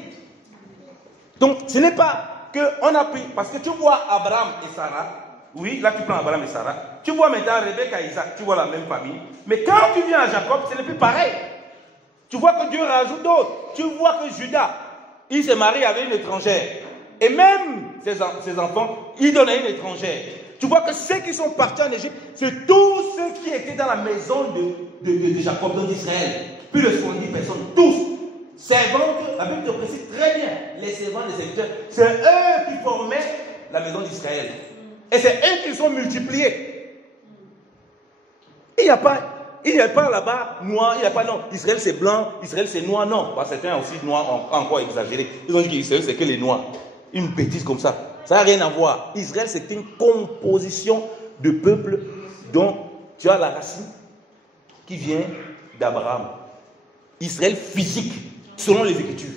Donc ce n'est pas qu'on a pris, parce que tu vois Abraham et Sarah, oui, là tu prends Abraham et Sarah, tu vois maintenant Rebecca et Isaac, tu vois la même famille, mais quand tu viens à Jacob, ce n'est plus pareil. Tu vois que Dieu rajoute d'autres. Tu vois que Judas, il s'est marié avec une étrangère. Et même ses enfants, il donne à une étrangère. Tu vois que ceux qui sont partis en Égypte, c'est tous ceux qui étaient dans la maison de Jacob, d'Israël. Plus de 70 personnes, tous. Servantes, la Bible te précise très bien, les servants des serviteurs, c'est eux qui formaient la maison d'Israël. Et c'est eux qui sont multipliés. Il n'y a pas là-bas noir, il n'y a pas non. Israël c'est blanc, Israël c'est noir, non. Bah, certains aussi noirs encore exagéré. Ils ont dit qu'Israël c'est que les noirs. Une bêtise comme ça. Ça n'a rien à voir. Israël c'est une composition de peuples dont tu as la racine qui vient d'Abraham. Israël physique, selon les Écritures.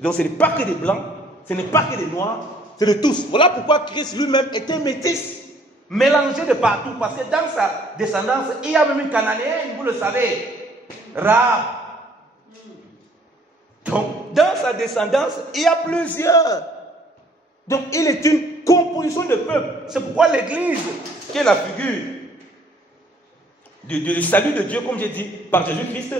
Donc ce n'est pas que des blancs, ce n'est pas que des noirs, c'est de tous. Voilà pourquoi Christ lui-même était métis. Mélangé de partout, parce que dans sa descendance, il y a même une Cananéenne, vous le savez, Rahab. Donc, dans sa descendance, il y a plusieurs. Donc, il est une composition de peuple. C'est pourquoi l'Église, qui est la figure du salut de Dieu, comme j'ai dit, par Jésus-Christ,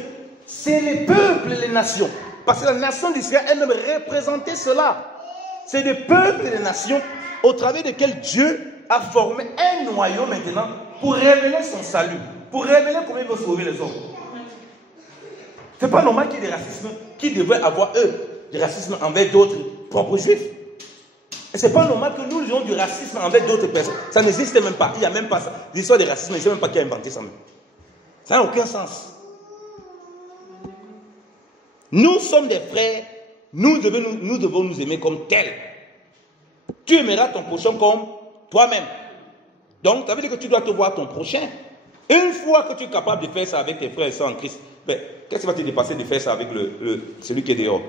c'est les peuples et les nations. Parce que la nation d'Israël elle-même représentait cela. C'est des peuples et des nations au travers desquels Dieu a formé un noyau maintenant pour révéler son salut, pour révéler comment il veut sauver les hommes. Ce n'est pas normal qu'il y ait des racismes qui devraient avoir eux, du racisme envers d'autres propres juifs. Et ce n'est pas normal que nous ayons du racisme envers d'autres personnes. Ça n'existe même pas. Il n'y a même pas ça. L'histoire du racisme, je ne sais même pas qui a inventé ça même. Ça n'a aucun sens. Nous sommes des frères, nous devons nous aimer comme tels. Tu aimeras ton prochain comme toi-même. Donc, ça veut dire que tu dois te voir ton prochain. Une fois que tu es capable de faire ça avec tes frères et sœurs en Christ, ben, qu'est-ce qui va te dépasser de faire ça avec celui qui est dehors?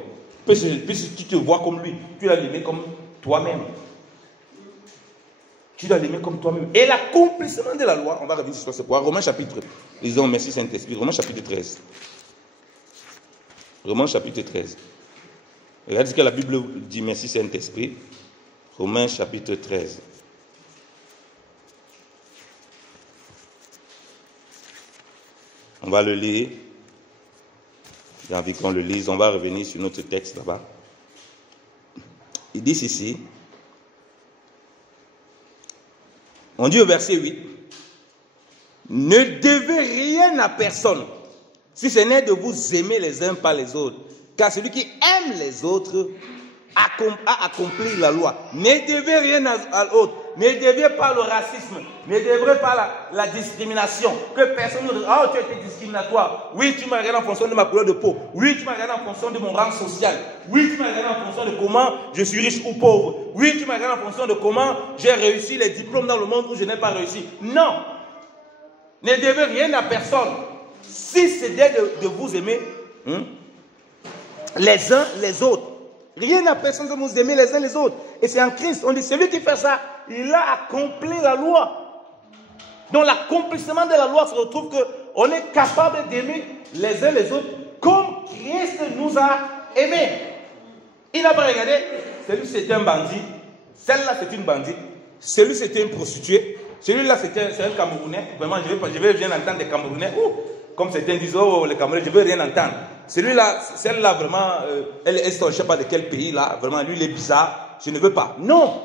Puisque tu te vois comme lui, tu dois l'aimer comme toi-même. Tu dois l'aimer comme toi-même. Et l'accomplissement de la loi, on va revenir sur ce point. Romains chapitre, disons, merci Saint-Esprit, Romains chapitre 13. Romains chapitre 13. Regardez ce que la Bible dit, merci Saint-Esprit. Romains chapitre 13. On va le lire. J'ai envie qu'on le lise. On va revenir sur notre texte là-bas. Il dit ceci. On dit au verset 8. Ne devez rien à personne, si ce n'est de vous aimer les uns par les autres. Car celui qui aime les autres a accompli la loi. Ne devez rien à l'autre, Ne deviez pas le racisme. Ne deviez pas la discrimination. Que personne ne dise, oh, tu as été discriminatoire. Oui, tu m'as regardé en fonction de ma couleur de peau. Oui, tu m'as regardé en fonction de mon rang social. Oui, tu m'as regardé en fonction de comment je suis riche ou pauvre. Oui, tu m'as regardé en fonction de comment j'ai réussi les diplômes dans le monde où je n'ai pas réussi. Non. Ne devez rien à personne. Si c'était de vous aimer, les uns les autres. Rien à personne de nous aimer les uns les autres. Et c'est en Christ. On dit, celui qui fait ça, il a accompli la loi. Donc l'accomplissement de la loi se retrouve qu'on est capable d'aimer les uns les autres comme Christ nous a aimés. Il n'a pas regardé, celui c'était un bandit, celle-là c'est une bandite, celui c'était une prostituée, celui-là c'est un Camerounais. Vraiment, je vais rien entendre des Camerounais. Comme certains disent, oh les Camerounais, je ne veux rien entendre. Celui-là, celle-là vraiment, elle est, je ne sais pas de quel pays là, vraiment lui il est bizarre, je ne veux pas. Non,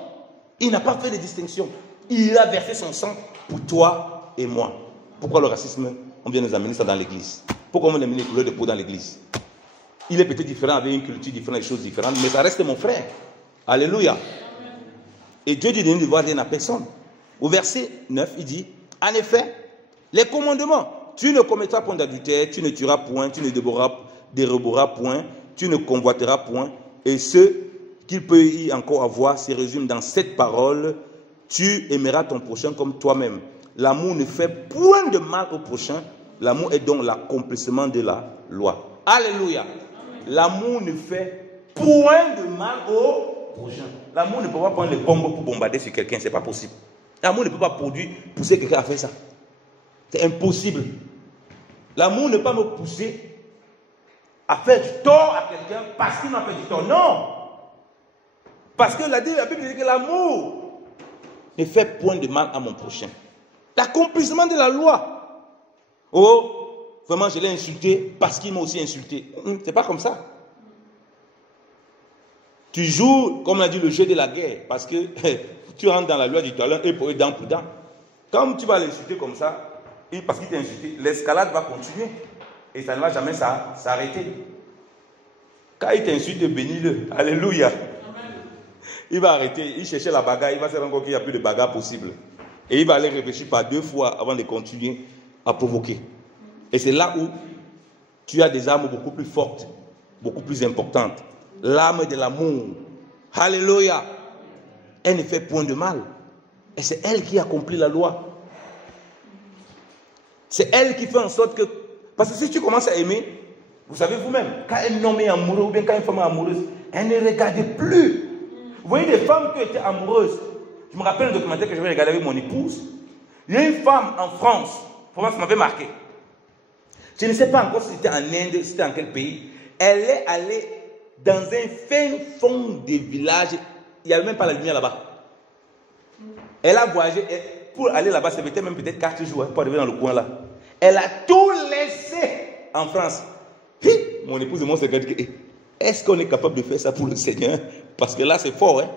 il n'a pas fait de distinction. Il a versé son sang pour toi et moi. Pourquoi le racisme, on vient nous amener ça dans l'église? Pourquoi on vient amener les couleurs de peau dans l'église? Il est peut-être différent, avec une culture différente, des choses différentes, mais ça reste mon frère. Alléluia. Et Dieu dit de ne voir rien à personne. Au verset 9, il dit, en effet, les commandements, tu ne commettras point d'adultère, tu ne tueras point, tu ne déroberas point, tu ne convoiteras point, et ce qu'il peut y encore avoir se résume dans cette parole, tu aimeras ton prochain comme toi-même. L'amour ne fait point de mal au prochain, l'amour est donc l'accomplissement de la loi. Alléluia. L'amour ne fait point de mal au prochain. L'amour ne peut pas prendre les bombes pour bombarder sur quelqu'un, ce n'est pas possible. L'amour ne peut pas pousser quelqu'un à faire ça. C'est impossible. L'amour ne peut pas me pousser à faire du tort à quelqu'un parce qu'il m'a fait du tort. Non. Parce que la Bible dit que l'amour ne fait point de mal à mon prochain. L'accomplissement de la loi. Oh, vraiment, je l'ai insulté parce qu'il m'a aussi insulté. C'est pas comme ça. Tu joues, comme on a dit, le jeu de la guerre. Parce que tu rentres dans la loi du talent et pour eux, dent pour dent. Comme tu vas l'insulter comme ça, parce qu'il t'a insulté, l'escalade va continuer. Et ça ne va jamais s'arrêter. Quand il t'insulte, bénis-le. Alléluia. Il va arrêter, il cherchait la bagarre, il va se rendre compte qu'il n'y a plus de bagarre possible. Et il va aller réfléchir par 2 fois avant de continuer à provoquer. Et c'est là où tu as des armes beaucoup plus fortes, beaucoup plus importantes. L'arme de l'amour. Alléluia. Elle ne fait point de mal. Et c'est elle qui accomplit la loi. C'est elle qui fait en sorte que... Parce que si tu commences à aimer, vous savez vous-même, quand un homme est amoureux ou bien quand une femme est amoureuse, elle ne regarde plus. Vous voyez des femmes qui étaient amoureuses. Je me rappelle un documentaire que j'avais regardé avec mon épouse. Il y a une femme en France. Ça m'avait marqué. Je ne sais pas encore si c'était en Inde, si c'était en quel pays. Elle est allée dans un fin fond des villages. Il n'y avait même pas la lumière là-bas. Elle a voyagé. Pour aller là-bas, ça mettait même peut-être 4 jours pour arriver dans le coin là. Elle a tout laissé en France. Mon épouse et moi, c'est dit, est-ce qu'on est capable de faire ça pour le Seigneur? Parce que là, c'est fort. Hein?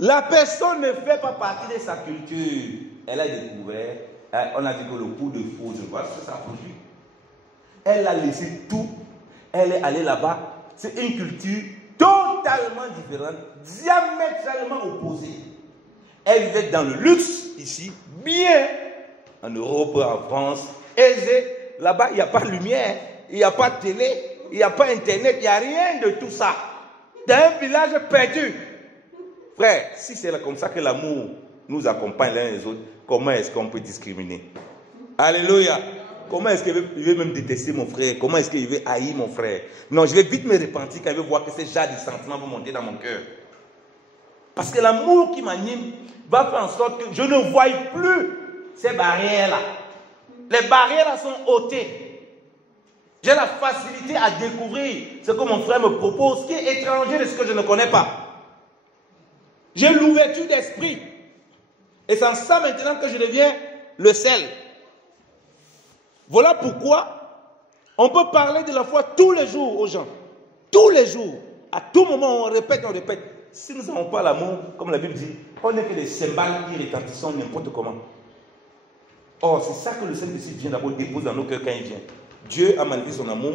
La personne ne fait pas partie de sa culture. Elle a découvert, on a dit que le coup de fou, je vois ce que ça produit. Elle a laissé tout. Elle est allée là-bas. C'est une culture totalement différente, diamétralement opposée. Elle vivait dans le luxe ici, bien en Europe, en France, aisée. Là-bas, il n'y a pas de lumière, il n'y a pas de télé, il n'y a pas Internet, il n'y a rien de tout ça. Dans un village perdu. Frère, si c'est comme ça que l'amour nous accompagne l'un les autres, comment est-ce qu'on peut discriminer? Alléluia. Comment est-ce qu'il veut même détester mon frère? Comment est-ce qu'il veut haïr mon frère? Non, je vais vite me repentir quand il veut voir que ces genres de sentiments vont monter dans mon cœur. Parce que l'amour qui m'anime va faire en sorte que je ne voie plus ces barrières-là. Les barrières-là sont ôtées. J'ai la facilité à découvrir ce que mon frère me propose, qui est étranger de ce que je ne connais pas. J'ai l'ouverture d'esprit. Et c'est en ça maintenant que je deviens le sel. Voilà pourquoi on peut parler de la foi tous les jours aux gens. Tous les jours. À tout moment, on répète, on répète. Si nous n'avons pas l'amour, comme la Bible dit, on n'est que des cymbales qui retentissent n'importe comment. Or, c'est ça que le Saint-Esprit vient d'abord déposer dans nos cœurs quand il vient. Dieu a manifesté son amour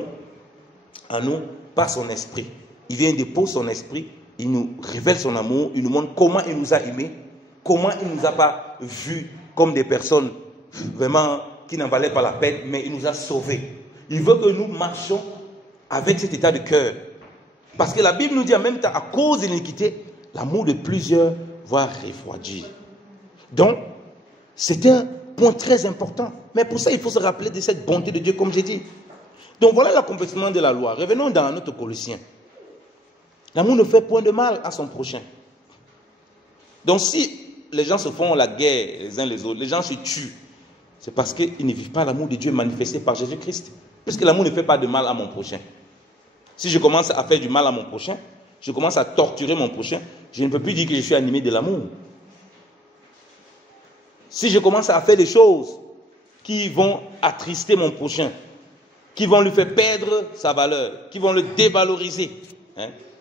en nous par son esprit. Il vient déposer son esprit, il nous révèle son amour, il nous montre comment il nous a aimés. comment il ne nous a pas vus comme des personnes vraiment qui n'en valaient pas la peine, mais il nous a sauvés. Il veut que nous marchions avec cet état de cœur. Parce que la Bible nous dit en même temps, à cause de l'iniquité, l'amour de plusieurs va refroidir. Donc, c'est un point très important. Mais pour ça, il faut se rappeler de cette bonté de Dieu, comme j'ai dit. Donc, voilà l'accomplissement de la loi. Revenons dans notre Colossiens. L'amour ne fait point de mal à son prochain. Donc, si les gens se font la guerre les uns les autres, les gens se tuent, c'est parce qu'ils ne vivent pas l'amour de Dieu manifesté par Jésus-Christ. Puisque l'amour ne fait pas de mal à mon prochain. Si je commence à faire du mal à mon prochain, je commence à torturer mon prochain, je ne peux plus dire que je suis animé de l'amour. Si je commence à faire des choses qui vont attrister mon prochain, qui vont lui faire perdre sa valeur, qui vont le dévaloriser,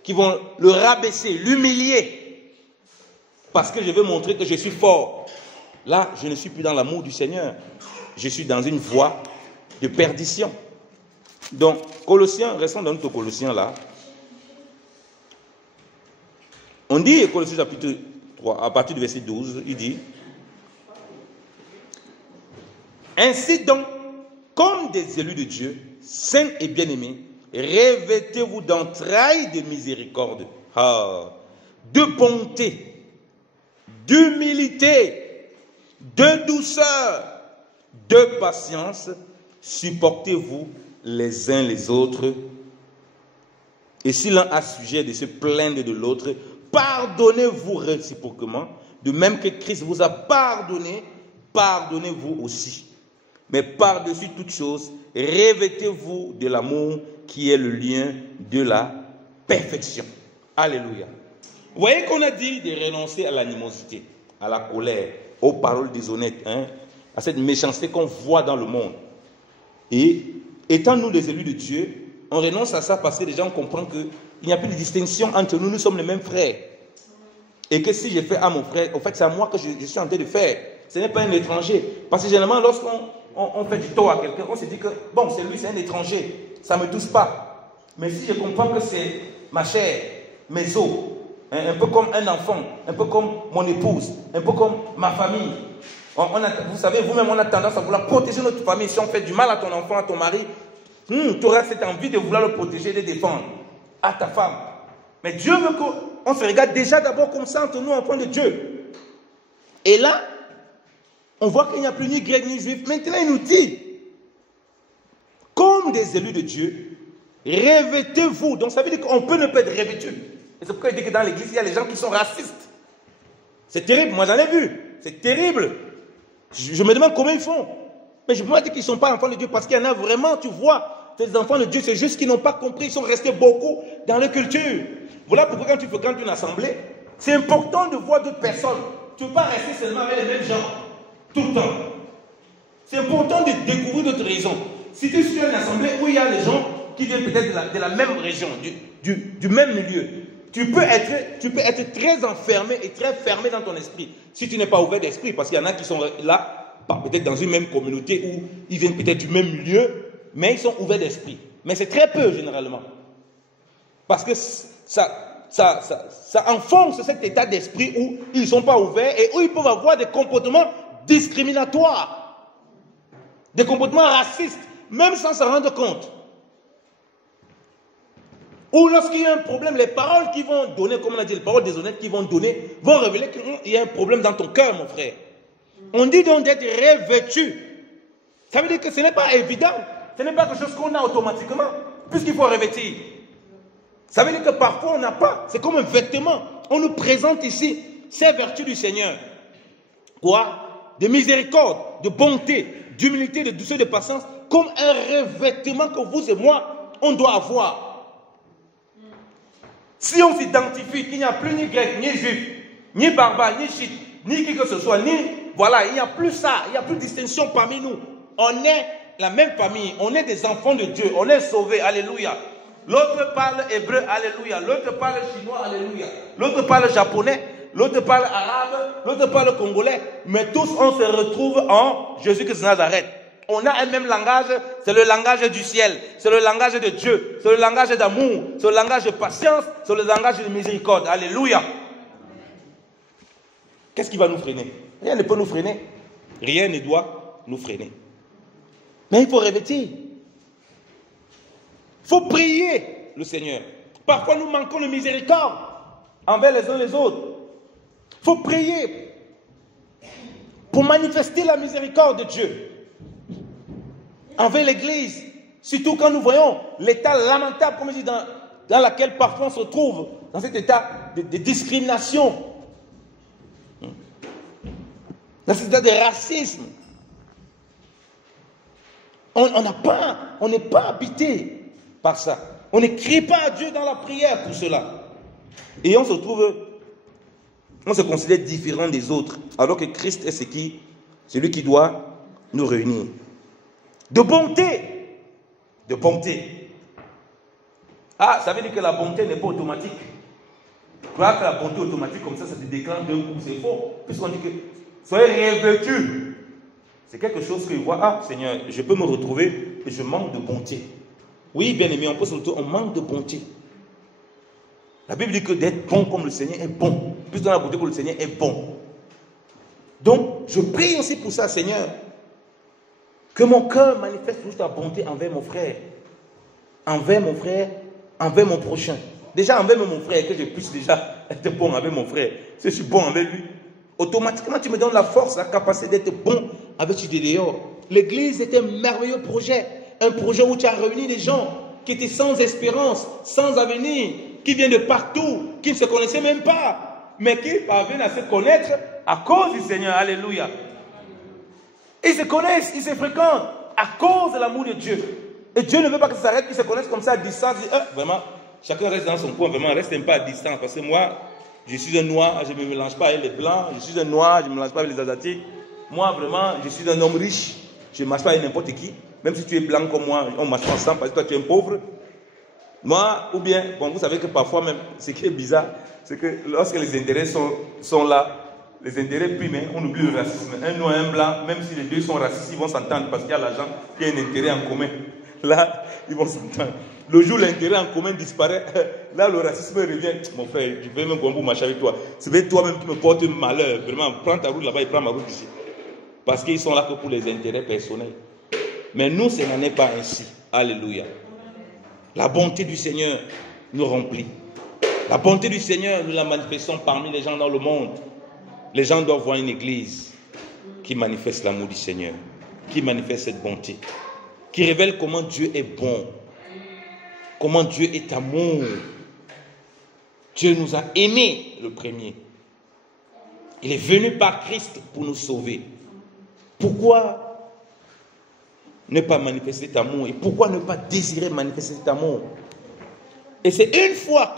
qui vont le rabaisser, l'humilier, parce que je veux montrer que je suis fort, là, je ne suis plus dans l'amour du Seigneur. Je suis dans une voie de perdition. Donc, Colossiens, restons dans notre Colossiens là. On dit, Colossiens chapitre 3, à partir du verset 12, il dit: ainsi donc, comme des élus de Dieu, saints et bien-aimés, revêtez-vous d'entrailles de miséricorde, de bonté, d'humilité, de douceur, de patience, supportez-vous les uns les autres. Et si l'un a sujet de se plaindre de l'autre, pardonnez-vous réciproquement, de même que Christ vous a pardonné, pardonnez-vous aussi. Mais par-dessus toute chose, revêtez-vous de l'amour qui est le lien de la perfection. Alléluia. Vous voyez qu'on a dit de renoncer à l'animosité, à la colère, aux paroles déshonnêtes, à cette méchanceté qu'on voit dans le monde. Et étant nous les élus de Dieu, on renonce à ça parce que les gens comprennent qu'il n'y a plus de distinction entre nous, nous sommes les mêmes frères. Et que si je fais à mon frère, en fait c'est à moi que je suis en train de faire. Ce n'est pas un étranger. Parce que généralement, lorsqu'on fait du tort à quelqu'un, on se dit que, bon, c'est lui, c'est un étranger. Ça ne me touche pas. Mais si je comprends que c'est ma chair, mes os, un peu comme un enfant, un peu comme mon épouse, un peu comme ma famille. Vous savez, vous-même, on a tendance à vouloir protéger notre famille. Si on fait du mal à ton enfant, à ton mari, tu auras cette envie de vouloir le protéger, de le défendre. À ta femme. Mais Dieu veut qu'on se regarde déjà d'abord comme ça entre nous, enfants de Dieu. Et là, on voit qu'il n'y a plus ni grec ni juif. Maintenant, il nous dit, comme des élus de Dieu, revêtez-vous. Donc, ça veut dire qu'on peut ne pas être revêtu. Et c'est pourquoi il dit que dans l'église, il y a des gens qui sont racistes. C'est terrible, moi j'en ai vu. C'est terrible. Je me demande comment ils font. Mais je ne peux pas dire qu'ils ne sont pas enfants de Dieu, parce qu'il y en a vraiment, tu vois, ces enfants de Dieu, c'est juste qu'ils n'ont pas compris, ils sont restés beaucoup dans leur culture. Voilà pourquoi quand tu fréquentes une assemblée, c'est important de voir d'autres personnes. Tu ne peux pas rester seulement avec les mêmes gens, tout le temps. C'est important de découvrir d'autres raisons. Si tu es sur une assemblée où il y a des gens qui viennent peut-être de la même région, du même milieu, tu peux être très enfermé et très fermé dans ton esprit, si tu n'es pas ouvert d'esprit, parce qu'il y en a qui sont là, peut-être dans une même communauté où ils viennent peut-être du même lieu, mais ils sont ouverts d'esprit. Mais c'est très peu généralement. Parce que ça enfonce cet état d'esprit où ils ne sont pas ouverts et où ils peuvent avoir des comportements discriminatoires, des comportements racistes, même sans s'en rendre compte. Ou lorsqu'il y a un problème, les paroles qu'ils vont donner, comme on a dit, les paroles déshonnêtes qu'ils vont donner, vont révéler qu'il y a un problème dans ton cœur, mon frère. On dit donc d'être revêtu. Ça veut dire que ce n'est pas évident. Ce n'est pas quelque chose qu'on a automatiquement, puisqu'il faut revêtir. Ça veut dire que parfois on n'a pas. C'est comme un vêtement. On nous présente ici ces vertus du Seigneur. Quoi? De miséricorde, de bonté, d'humilité, de douceur, de patience, comme un revêtement que vous et moi, on doit avoir. Si on s'identifie qu'il n'y a plus ni grec, ni juif, ni barbare, ni chiite, ni qui que ce soit, voilà, il n'y a plus ça, il n'y a plus de distinction parmi nous. On est la même famille, on est des enfants de Dieu, on est sauvés, alléluia. L'autre parle hébreu, alléluia. L'autre parle chinois, alléluia. L'autre parle japonais, l'autre parle arabe, l'autre parle congolais, mais tous on se retrouve en Jésus-Christ de Nazareth. On a un même langage, c'est le langage du ciel, c'est le langage de Dieu, c'est le langage d'amour, c'est le langage de patience, c'est le langage de miséricorde. Alléluia. Qu'est-ce qui va nous freiner? Rien ne peut nous freiner. Rien ne doit nous freiner. Mais il faut revêtir. Il faut prier le Seigneur. Parfois, nous manquons de miséricorde envers les uns les autres. Il faut prier pour manifester la miséricorde de Dieu envers l'Église. Surtout quand nous voyons l'état lamentable, comme je dis, dans lequel parfois on se trouve, dans cet état de discrimination, dans cet état de racisme. On n'est pas habité par ça. On ne crie pas à Dieu dans la prière pour cela. Et on se trouve, on se considère différent des autres, alors que Christ est celui qui doit nous réunir. De bonté. De bonté. Ah, ça veut dire que la bonté n'est pas automatique. Croire que la bonté est automatique, comme ça te déclenche d'un coup, c'est faux. Puisqu'on dit que soyez revêtus. C'est quelque chose que je vois, ah Seigneur, je peux me retrouver et je manque de bonté. Oui, bien aimé, on peut se retrouver, on manque de bonté. La Bible dit que d'être bon comme le Seigneur est bon. Plus dans la bonté que le Seigneur est bon. Donc, je prie aussi pour ça, Seigneur. Que mon cœur manifeste juste ta bonté envers mon frère. Envers mon frère, envers mon prochain. Déjà envers mon frère, que je puisse déjà être bon avec mon frère. Si je suis bon avec lui, automatiquement tu me donnes la force, la capacité d'être bon avec celui de dehors. L'église est un merveilleux projet. Un projet où tu as réuni des gens qui étaient sans espérance, sans avenir, qui viennent de partout, qui ne se connaissaient même pas, mais qui parviennent à se connaître à cause du Seigneur. Alléluia. Ils se connaissent, ils se fréquentent à cause de l'amour de Dieu. Et Dieu ne veut pas que ça s'arrête, qu'ils se connaissent comme ça à distance. Vraiment, chacun reste dans son coin, vraiment, reste un peu à distance. Parce que moi, je suis un noir, je ne me mélange pas avec les blancs. Je suis un noir, je ne me mélange pas avec les asiatiques. Moi, vraiment, je suis un homme riche. Je ne marche pas avec n'importe qui. Même si tu es blanc comme moi, on marche ensemble parce que toi, tu es un pauvre. Moi, ou bien, bon, vous savez que parfois même, ce qui est bizarre, c'est que lorsque les intérêts sont là, les intérêts priment, on oublie le racisme. Un noir et un blanc, même si les deux sont racistes, ils vont s'entendre parce qu'il y a l'argent, qu'il y a un intérêt en commun. Là, ils vont s'entendre. Le jour où l'intérêt en commun disparaît, là, le racisme revient. Mon frère, je vais même pour marcher avec toi. C'est toi-même qui me porte malheur. Vraiment, prends ta route là-bas et prends ma route ici. Parce qu'ils sont là que pour les intérêts personnels. Mais nous, ce n'en est pas ainsi. Alléluia. La bonté du Seigneur nous remplit. La bonté du Seigneur, nous la manifestons parmi les gens dans le monde. Les gens doivent voir une église qui manifeste l'amour du Seigneur, qui manifeste cette bonté, qui révèle comment Dieu est bon, comment Dieu est amour. Dieu nous a aimés le premier. Il est venu par Christ pour nous sauver. Pourquoi ne pas manifester cet amour et pourquoi ne pas désirer manifester cet amour? Et c'est une fois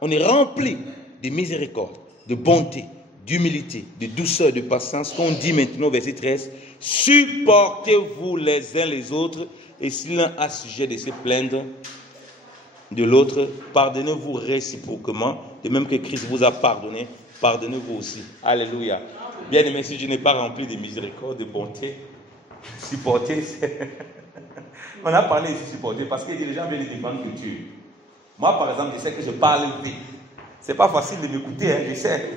on est rempli de miséricorde, de bonté, d'humilité, de douceur, de patience, qu'on dit maintenant au verset 13, supportez-vous les uns les autres, et si l'un a sujet de se plaindre de l'autre, pardonnez-vous réciproquement, de même que Christ vous a pardonné, pardonnez-vous aussi. Alléluia. Bien aimé, si je n'ai pas rempli de miséricorde, de bonté, supporter, on a parlé ici supporter, parce que les gens viennent de différentes cultures. Moi, par exemple, je sais que je parle vite. C'est pas facile de m'écouter, hein, je sais.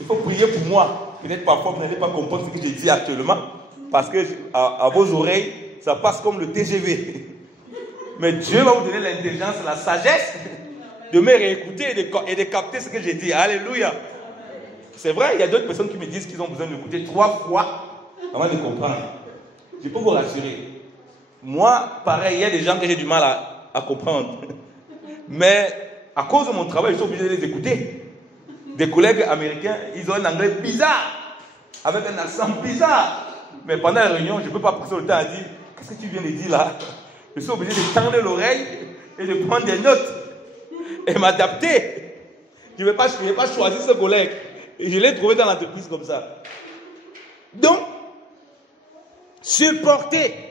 Il faut prier pour moi. Peut-être parfois vous n'allez pas comprendre ce que je dis actuellement, parce que à vos oreilles, ça passe comme le TGV. Mais Dieu va vous donner l'intelligence, la sagesse de me réécouter et de capter ce que j'ai dit. Alléluia. C'est vrai, il y a d'autres personnes qui me disent qu'ils ont besoin d'écouter 3 fois avant de comprendre. Je peux vous rassurer. Moi, pareil, il y a des gens que j'ai du mal à comprendre. Mais à cause de mon travail, je suis obligé de les écouter. Des collègues américains, ils ont un anglais bizarre, avec un accent bizarre. Mais pendant la réunion, je ne peux pas passer le temps à dire, qu'est-ce que tu viens de dire là? Je suis obligé de tendre l'oreille et de prendre des notes et m'adapter. Je ne vais pas choisir ce collègue. Et je l'ai trouvé dans l'entreprise comme ça. Donc, supporter.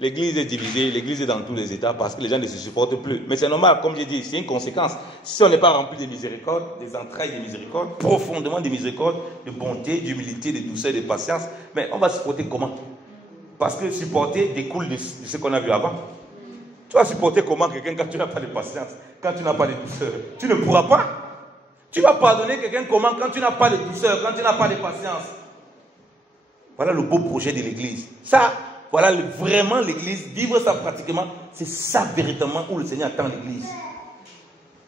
L'église est divisée, l'église est dans tous les états parce que les gens ne se supportent plus. Mais c'est normal, comme j'ai dit, c'est une conséquence. Si on n'est pas rempli de miséricorde, des entrailles de miséricorde, profondément de miséricorde, de bonté, d'humilité, de douceur, de patience, mais on va supporter comment? Parce que supporter découle de ce qu'on a vu avant. Tu vas supporter comment quelqu'un quand tu n'as pas de patience, quand tu n'as pas de douceur? Tu ne pourras pas. Tu vas pardonner quelqu'un comment quand tu n'as pas de douceur, quand tu n'as pas de patience? Voilà le beau projet de l'église. Ça, voilà vraiment l'église, vivre ça pratiquement, c'est ça véritablement où le Seigneur attend l'église.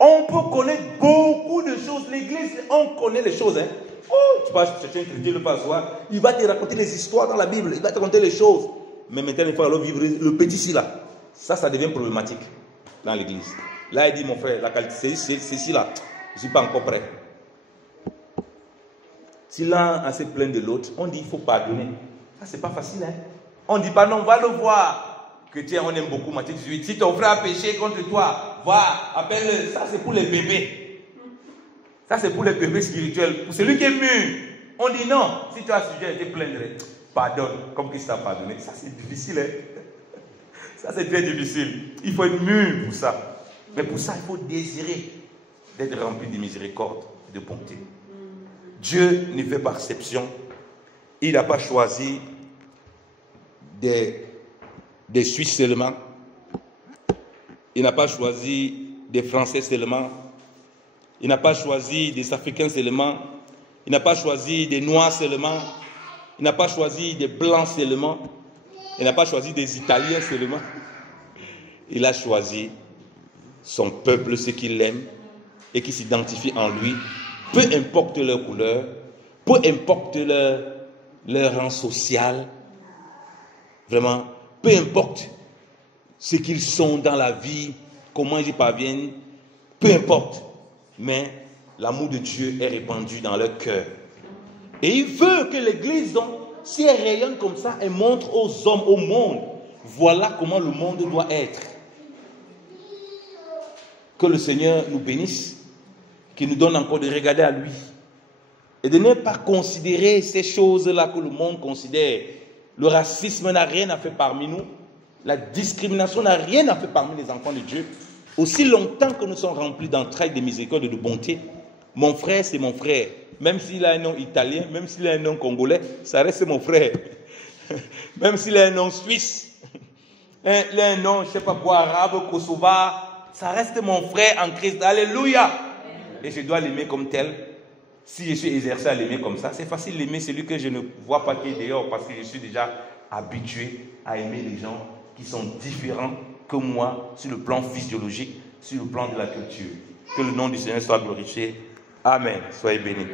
On peut connaître beaucoup de choses. L'église, on connaît les choses. Hein. Oh, tu vas chercher un chrétien le soir, il va te raconter les histoires dans la Bible, il va te raconter les choses. Mais maintenant, il faut alors vivre le petit ci là. Ça devient problématique dans l'église. Là, il dit, mon frère, la qualité, c'est ci là. Je ne suis pas encore prêt. Si l'un a se plaint de l'autre, on dit, il faut pardonner. Ça, c'est pas facile. Hein. On ne dit pas, non, on va le voir. Chrétien, on aime beaucoup Matthieu 18. Si ton frère a péché contre toi, va, appelle-le. Ça, c'est pour les bébés. Ça, c'est pour les bébés spirituels. Pour celui qui est mûr, on dit non. Si tu as sujet à te plaindre, pardonne, comme Christ a pardonné. Ça, c'est difficile. Hein? Ça, c'est très difficile. Il faut être mûr pour ça. Mais pour ça, il faut désirer d'être rempli de miséricorde et de bonté. Dieu ne fait pas exception. Il n'a pas choisi des Suisses seulement. Il n'a pas choisi des Français seulement. Il n'a pas choisi des Africains seulement. Il n'a pas choisi des Noirs seulement. Il n'a pas choisi des Blancs seulement. Il n'a pas choisi des Italiens seulement. Il a choisi son peuple, ceux qu'il aime et qui s'identifient en lui, peu importe leur couleur, peu importe leur rang social, vraiment, peu importe ce qu'ils sont dans la vie, comment ils y parviennent, peu importe, mais l'amour de Dieu est répandu dans leur cœur. Et il veut que l'Église, donc, si elle rayonne comme ça, elle montre aux hommes, au monde, voilà comment le monde doit être. Que le Seigneur nous bénisse, qu'il nous donne encore de regarder à lui et de ne pas considérer ces choses-là que le monde considère. Le racisme n'a rien à faire parmi nous, la discrimination n'a rien à faire parmi les enfants de Dieu. Aussi longtemps que nous sommes remplis d'entrailles, de miséricorde et de bonté, mon frère, c'est mon frère. Même s'il a un nom italien, même s'il a un nom congolais, ça reste mon frère. Même s'il a un nom suisse, il a un nom, je ne sais pas quoi, arabe, kosovar, ça reste mon frère en Christ. Alléluia. Et je dois l'aimer comme tel. Si je suis exercé à l'aimer comme ça, c'est facile d'aimer celui que je ne vois pas qui est dehors, parce que je suis déjà habitué à aimer les gens qui sont différents que moi sur le plan physiologique, sur le plan de la culture. Que le nom du Seigneur soit glorifié. Amen. Soyez bénis.